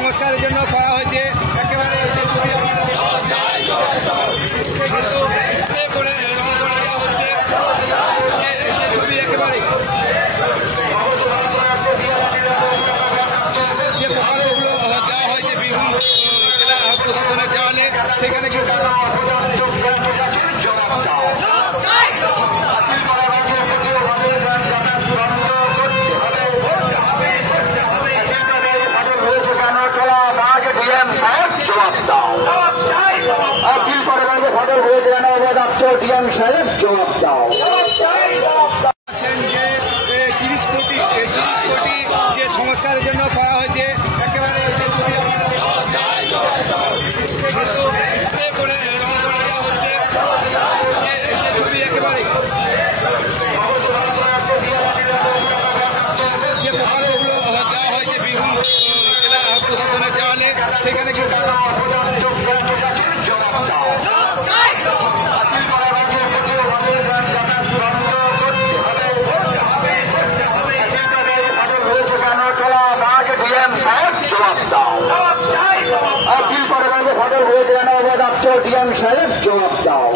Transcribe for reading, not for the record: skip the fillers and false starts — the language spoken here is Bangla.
সংস্কারের জন্য করা হয়েছে একেবারে স্প্রে করে রং করে দেওয়া হচ্ছে ছবি একেবারে যে প্রকল্পগুলো দেওয়া হয়েছে বীরভূম জেলা প্রশাসনের দেওয়ালে সেখানে কিন্তু আপিল করবেন যে ফটো হয়েছে না ডাক্তার ডিএম সাহেব জবাব দাও। যে 30 কোটি যে সংস্কারের জন্য করা হয়েছে একেবারে স্প্রে করে রং করে দেওয়া হচ্ছে ছবি একেবারে যে প্রকল্পগুলো দেওয়া হয়েছে বীরভূম জেলা প্রশাসনের দেওয়ালে সেখানে কিন্তু আপিল করবেন যে ফটো হয়েছে না ডাক্তার ডিএম সাহেব জবাব দাও।